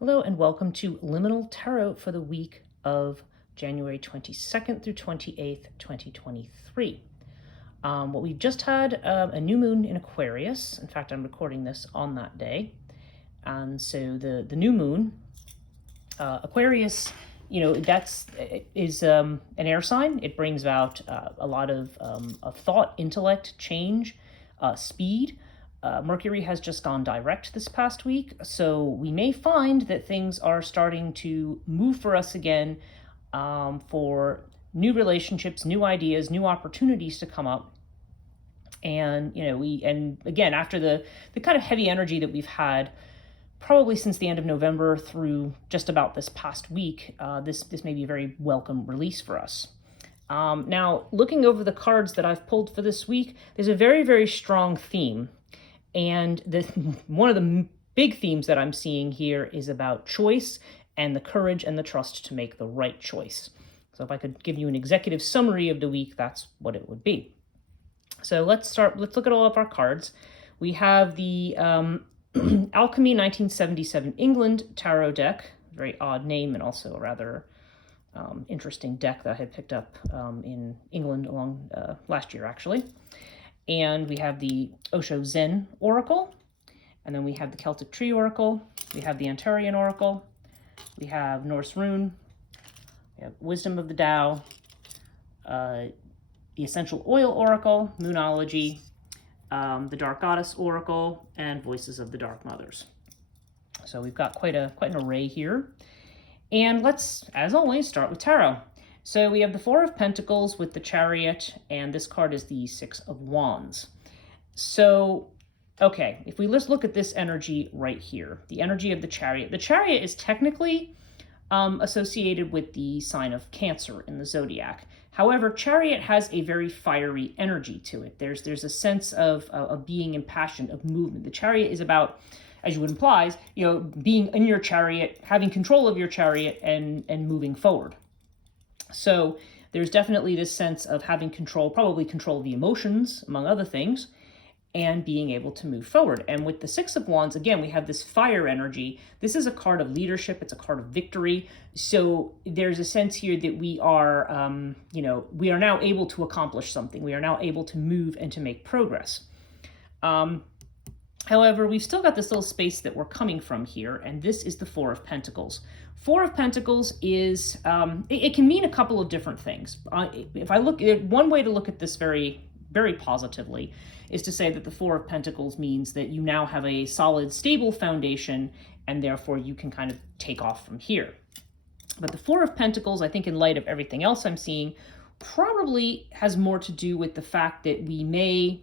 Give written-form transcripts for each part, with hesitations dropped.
Hello and welcome to Liminal Tarot for the week of January 22nd through 28th, 2023. What we've just had a new moon in Aquarius. In fact, I'm recording this on that day. And so the new moon, Aquarius, is an air sign. It brings about a lot of thought, intellect, change, speed. Mercury has just gone direct this past week, so we may find that things are starting to move for us again, for new relationships, new ideas, new opportunities to come up. And again, after the kind of heavy energy that we've had probably since the end of November through just about this past week, this may be a very welcome release for us. Now, looking over the cards that I've pulled for this week, there's a very, very strong theme. And one of the big themes that I'm seeing here is about choice and the courage and the trust to make the right choice. So if I could give you an executive summary of the week, that's what it would be. So let's look at all of our cards. We have the Alchemy 1977 England Tarot deck, very odd name and also a rather interesting deck that I had picked up in England along last year, actually. And we have the Osho Zen Oracle, and then we have the Celtic Tree Oracle, we have the Antarian Oracle, we have Norse Rune, we have Wisdom of the Tao, the Essential Oil Oracle, Moonology, the Dark Goddess Oracle, and Voices of the Dark Mothers. So we've got quite an array here. And let's, as always, start with tarot. So we have the Four of Pentacles with the Chariot, and this card is the Six of Wands. So, okay, if we let's look at this energy right here, the energy of the Chariot. The Chariot is technically associated with the sign of Cancer in the zodiac. However, Chariot has a very fiery energy to it. There's a sense of being impassioned, of movement. The Chariot is about, as you would imply, being in your chariot, having control of your chariot, and moving forward. So there's definitely this sense of having control, probably control of the emotions, among other things, and being able to move forward. And with the Six of Wands, again, we have this fire energy. This is a card of leadership. It's a card of victory. So there's a sense here that we are now able to accomplish something. We are now able to move and to make progress. However, we've still got this little space that we're coming from here, and this is the Four of Pentacles. Four of Pentacles is, it can mean a couple of different things. If I look at one way to look at this very, very positively is to say that the Four of Pentacles means that you now have a solid, stable foundation, and therefore you can kind of take off from here. But the Four of Pentacles, I think in light of everything else I'm seeing, probably has more to do with the fact that we may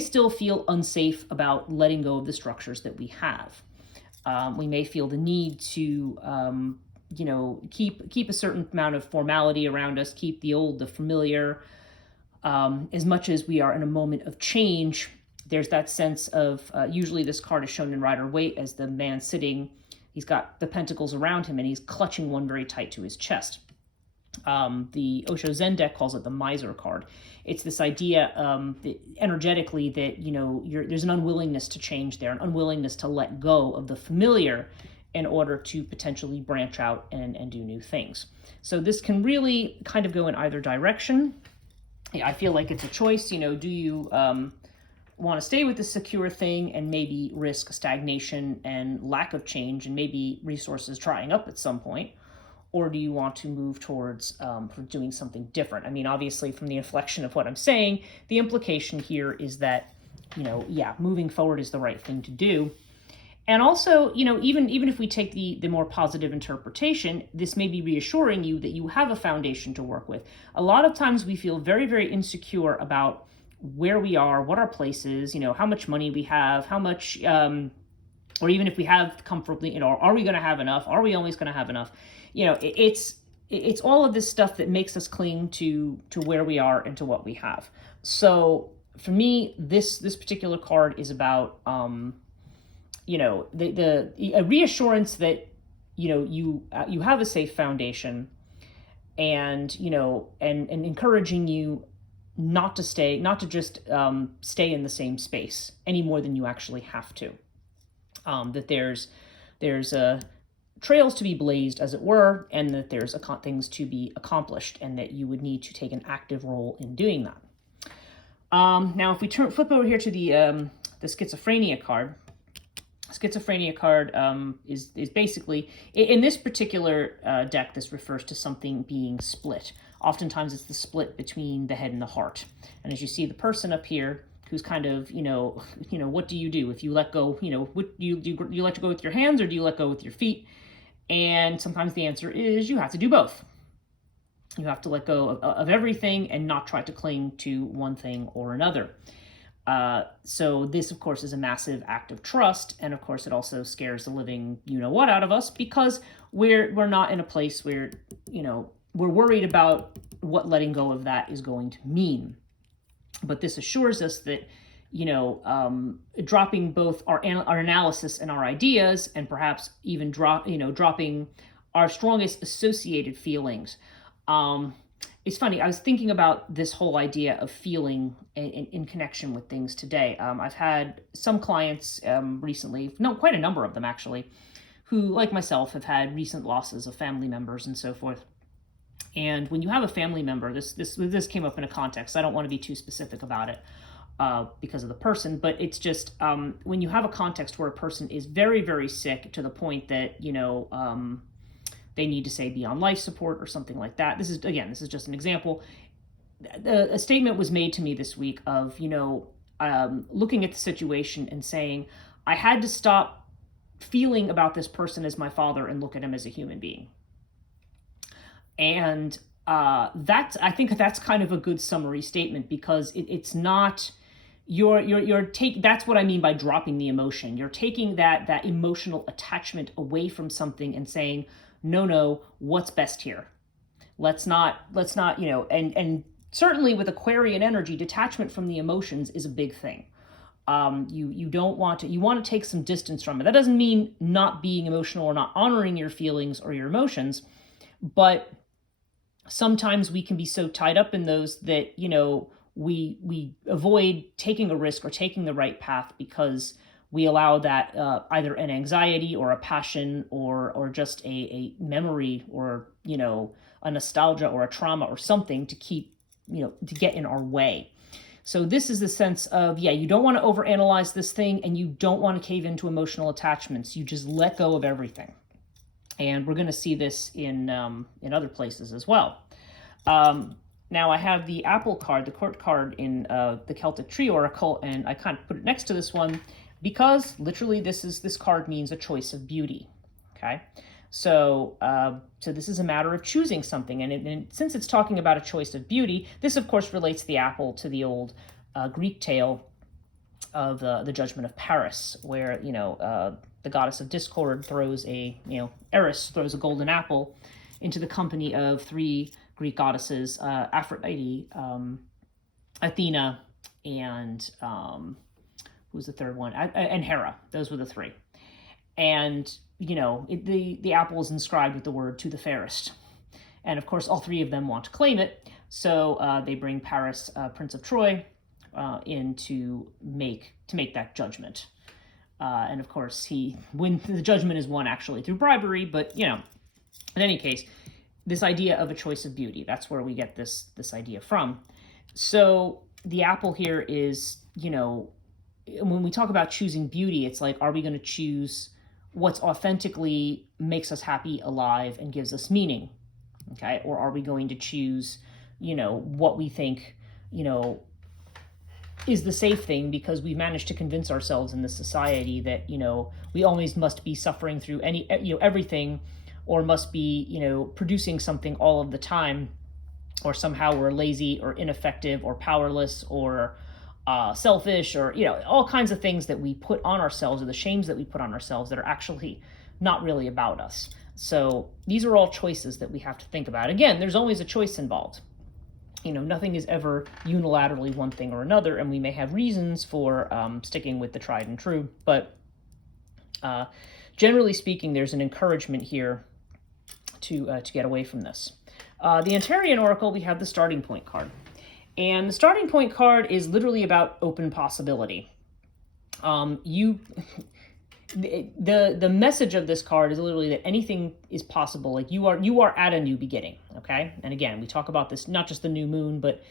still feel unsafe about letting go of the structures that we have. We may feel the need to, keep a certain amount of formality around us, keep the old, the familiar. As much as we are in a moment of change, there's that sense of, usually this card is shown in Rider-Waite as the man sitting. He's got the pentacles around him and he's clutching one very tight to his chest. The Osho Zen deck calls it the miser card. It's this idea that energetically that, there's an unwillingness to change there, an unwillingness to let go of the familiar in order to potentially branch out and do new things. So this can really kind of go in either direction. I feel like it's a choice. Do you want to stay with the secure thing and maybe risk stagnation and lack of change and maybe resources drying up at some point? Or do you want to move towards doing something different? I mean, obviously, from the inflection of what I'm saying, the implication here is that, moving forward is the right thing to do. And also, even if we take the more positive interpretation, this may be reassuring you that you have a foundation to work with. A lot of times we feel very, very insecure about where we are, what our place is, how much money we have, how much, or even if we have comfortably, are we going to have enough? Are we always going to have enough? It's all of this stuff that makes us cling to where we are and to what we have. So for me, this particular card is about, a reassurance that, you have a safe foundation, and, and encouraging you not to just stay in the same space any more than you actually have to. That there's there's trails to be blazed, as it were, and that there's things to be accomplished, and that you would need to take an active role in doing that. Now, if we flip over here to the schizophrenia card, schizophrenia card is basically, in this particular deck, this refers to something being split. Oftentimes it's the split between the head and the heart. And as you see the person up here, who's kind of, what do you do? If you let go, what you let go with your hands, or do you let go with your feet? And sometimes the answer is you have to do both. You have to let go of everything and not try to cling to one thing or another. So this, of course, is a massive act of trust. And of course, it also scares the living you-know-what out of us, because we're not in a place where, we're worried about what letting go of that is going to mean. But this assures us that, dropping both our analysis and our ideas, and perhaps even dropping our strongest associated feelings. It's funny, I was thinking about this whole idea of feeling in connection with things today. I've had some clients recently, quite a number of them actually, who, like myself, have had recent losses of family members and so forth. And when you have a family member, this came up in a context. I don't want to be too specific about it because of the person, but it's just when you have a context where a person is very, very sick to the point that, they need to, say, be on life support or something like that. This is just an example. A statement was made to me this week of, looking at the situation and saying, I had to stop feeling about this person as my father and look at him as a human being. And I think that's kind of a good summary statement, because it's not, that's what I mean by dropping the emotion. You're taking that emotional attachment away from something and saying, no, what's best here? Let's not, and certainly with Aquarian energy, detachment from the emotions is a big thing. You don't want to, you want to take some distance from it. That doesn't mean not being emotional or not honoring your feelings or your emotions, but sometimes we can be so tied up in those that, we avoid taking a risk or taking the right path because we allow that either an anxiety or a passion or just a memory or, a nostalgia or a trauma or something to keep, to get in our way. So this is the sense of, you don't want to overanalyze this thing, and you don't want to cave into emotional attachments. You just let go of everything. And we're going to see this in other places as well. Now I have the Apple card, the court card in the Celtic Tree Oracle, and I kind of put it next to this one because literally this card means a choice of beauty. Okay, so this is a matter of choosing something, and since it's talking about a choice of beauty, this of course relates the apple to the old Greek tale of the Judgment of Paris, where the goddess of discord throws Eris throws a golden apple into the company of three Greek goddesses, Aphrodite, Athena, and who's the third one? And Hera. Those were the three. And, the apple is inscribed with the word "to the fairest." And of course, all three of them want to claim it. So they bring Paris, Prince of Troy, in to make that judgment. And of course, the judgment is won actually through bribery, but, in any case, this idea of a choice of beauty, that's where we get this idea from. So the apple here is, when we talk about choosing beauty, it's like, are we going to choose what's authentically makes us happy, alive, and gives us meaning? Okay. Or are we going to choose, what we think, is the safe thing, because we've managed to convince ourselves in this society that, we always must be suffering through everything, or must be, producing something all of the time, or somehow we're lazy or ineffective or powerless or selfish, or, all kinds of things that we put on ourselves, or the shames that we put on ourselves that are actually not really about us. So these are all choices that we have to think about. Again, there's always a choice involved. Nothing is ever unilaterally one thing or another, and we may have reasons for sticking with the tried and true, but generally speaking, there's an encouragement here to get away from this. The Antarian Oracle, we have the Starting Point card. And the Starting Point card is literally about open possibility. the message of this card is literally that anything is possible. Like you are at a new beginning. Okay. And again, we talk about this, not just the new moon, but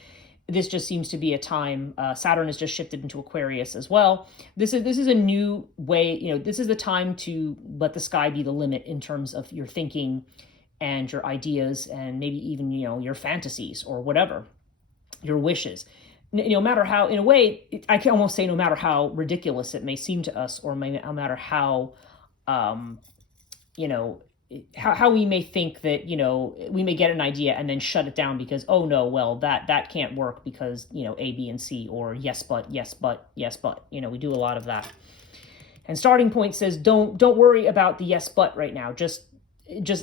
this just seems to be a time. Saturn has just shifted into Aquarius as well. This is a new way. This is the time to let the sky be the limit in terms of your thinking and your ideas, and maybe even your fantasies or whatever, your wishes. No matter how, in a way, I can almost say, no matter how ridiculous it may seem to us, or no matter how, how we may think that, we may get an idea and then shut it down because, oh no, well, that can't work because, A, B, and C, or yes, but, yes, but, yes, but, we do a lot of that. And Starting Point says, don't worry about the yes, but right now. Just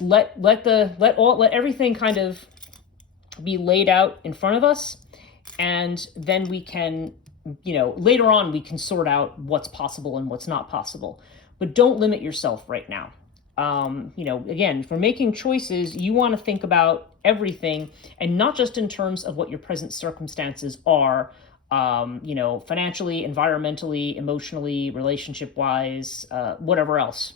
let everything kind of be laid out in front of us. And then we can, later on, we can sort out what's possible and what's not possible. But don't limit yourself right now. Again, for making choices, you want to think about everything, and not just in terms of what your present circumstances are, financially, environmentally, emotionally, relationship-wise, whatever else.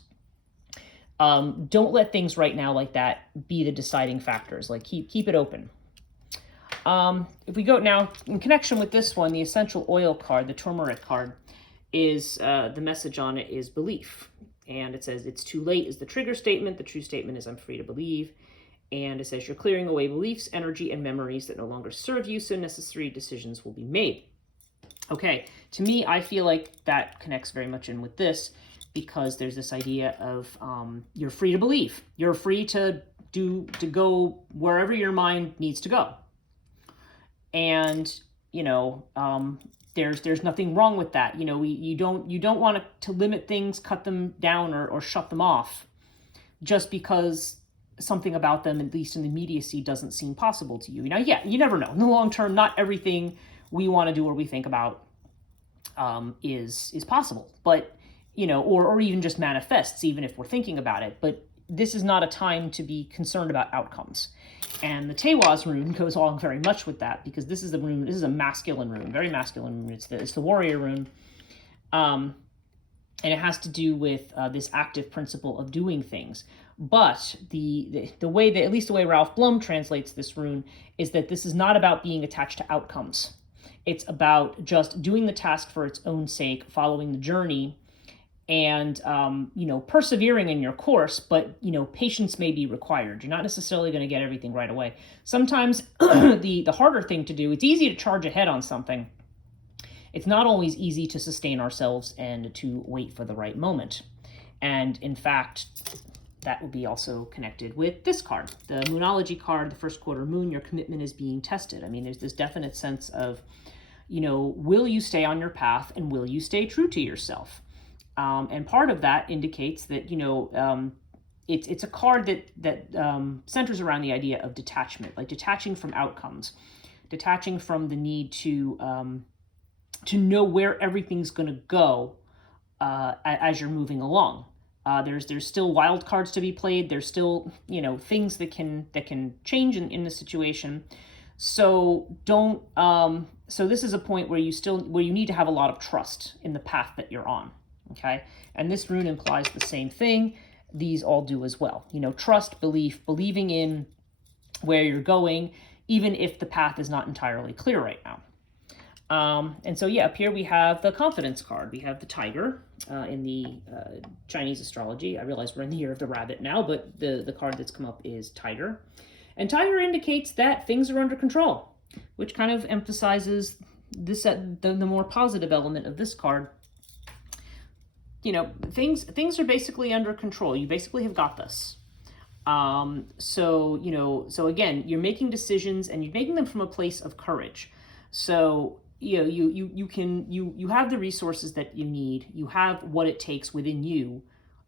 Don't let things right now like that be the deciding factors. Like keep it open. If we go now, in connection with this one, the essential oil card, the turmeric card, is the message on it is belief. And it says, it's too late is the trigger statement. The true statement is I'm free to believe. And it says, you're clearing away beliefs, energy, and memories that no longer serve you, so necessary decisions will be made. Okay, to me, I feel like that connects very much in with this, because there's this idea of you're free to believe. You're free to go wherever your mind needs to go. And, there's nothing wrong with that. You don't want to limit things, cut them down, or shut them off just because something about them, at least in the immediacy, doesn't seem possible to you. Now, yeah, you never know. In the long term, not everything we want to do or we think about is possible, but, or even just manifests, even if we're thinking about it. But this is not a time to be concerned about outcomes. And the Tewaz rune goes along very much with that, because this is the rune. This is a masculine rune, very masculine rune. It's the warrior rune, and it has to do with this active principle of doing things. But the way that, at least the way Ralph Blum translates this rune, is that this is not about being attached to outcomes. It's about just doing the task for its own sake, following the journey, and, persevering in your course, but, patience may be required. You're not necessarily going to get everything right away. Sometimes the harder thing to do, it's easy to charge ahead on something. It's not always easy to sustain ourselves and to wait for the right moment. And in fact, that will be also connected with this card, the Moonology card, the first quarter moon. Your commitment is being tested. I mean, there's this definite sense of, will you stay on your path, and will you stay true to yourself? And part of that indicates that, it's a card that centers around the idea of detachment, like detaching from outcomes, detaching from the need to know where everything's going to go as you're moving along. There's still wild cards to be played. There's still, things that can change in the situation. So don't. So this is a point where you need to have a lot of trust in the path that you're on. Okay, and this rune implies the same thing. These all do as well. Trust, belief, believing in where you're going, even if the path is not entirely clear right now. And so, up here we have the confidence card. We have the tiger in the Chinese astrology. I realize we're in the year of the rabbit now, but the card that's come up is tiger. And tiger indicates that things are under control, which kind of emphasizes this the more positive element of this card. Things are basically under control. You basically have got this. So again, you're making decisions, and you're making them from a place of courage. So, you have the resources that you need. You have what it takes within you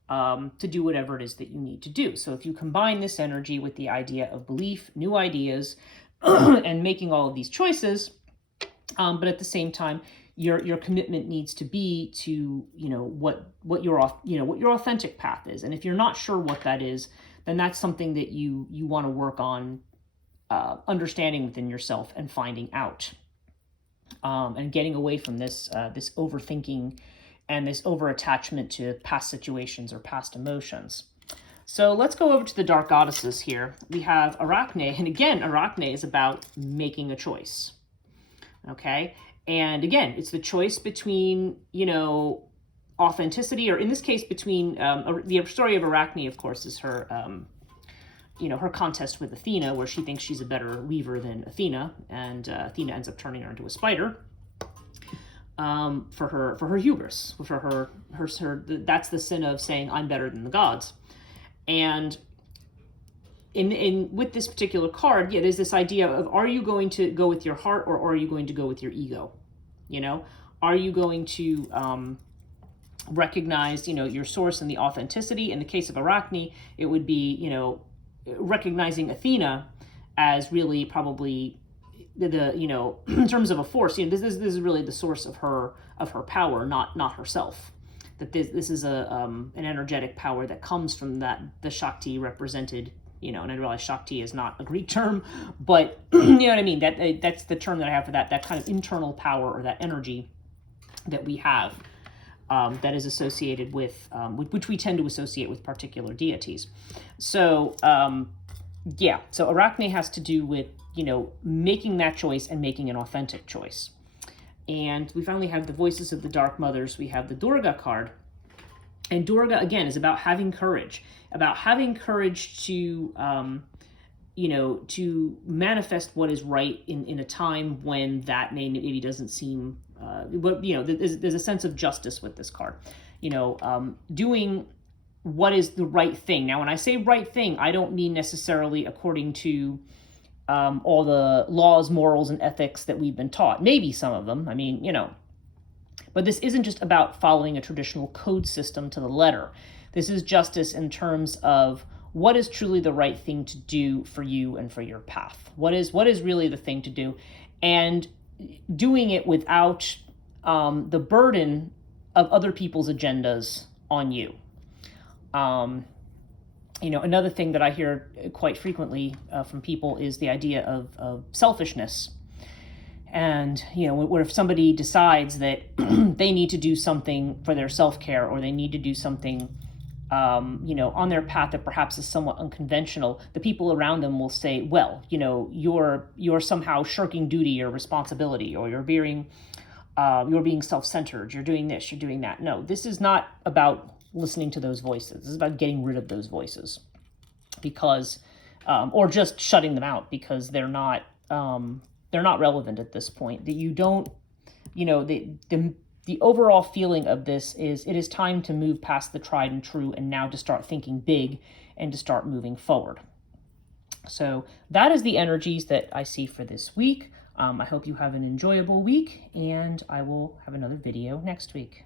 to do whatever it is that you need to do. So if you combine this energy with the idea of belief, new ideas, and making all of these choices, but at the same time, your commitment needs to be to what your authentic path is. And if you're not sure what that is, then that's something that you want to work on understanding within yourself and finding out, and getting away from this overthinking and this over-attachment to past situations or past emotions. So let's go over to the Dark Goddesses here. We have Arachne, and again, Arachne is about making a choice, okay? And again, it's the choice between, you know, authenticity, or in this case, between, the story of Arachne, of course, is her, you know, her contest with Athena, where she thinks she's a better weaver than Athena, and Athena ends up turning her into a spider. For her hubris, for her that's the sin of saying I'm better than the gods. And in with this particular card, yeah, there's this idea of, are you going to go with your heart, or are you going to go with your ego? You know, are you going to recognize, you know, your source and the authenticity? In the case of Arachne, it would be, you know, recognizing Athena as really probably the you know, in terms of a force, you know, this is really the source of her power, not herself. That this is an energetic power that comes from the Shakti represented, you know, and I realize Shakti is not a Greek term, but you know what I mean, that's the term that I have for that kind of internal power, or that energy that we have, that is associated with which we tend to associate with particular deities. So yeah, so Arachne has to do with, you know, making that choice and making an authentic choice. And we finally have the Voices of the Dark Mothers. We have the Durga card. And Durga, again, is about having courage, to, you know, to manifest what is right in a time when that maybe doesn't seem, you know, there's a sense of justice with this card. You know, doing what is the right thing. Now, when I say right thing, I don't mean necessarily according to all the laws, morals, and ethics that we've been taught. Maybe some of them, I mean, you know. But this isn't just about following a traditional code system to the letter. This is justice in terms of what is truly the right thing to do for you and for your path. What is really the thing to do, and doing it without the burden of other people's agendas on you. You know, another thing that I hear quite frequently from people is the idea of selfishness. And, you know, where if somebody decides that they need to do something for their self-care, or they need to do something, you know, on their path that perhaps is somewhat unconventional, the people around them will say, well, you know, you're somehow shirking duty or responsibility, or you're being self-centered, you're doing this, you're doing that. No, this is not about listening to those voices. This is about getting rid of those voices, because, or just shutting them out because they're not relevant at this point. That you don't, you know, the overall feeling of this is it is time to move past the tried and true, and now to start thinking big and to start moving forward. So that is the energies that I see for this week. I hope you have an enjoyable week, and I will have another video next week.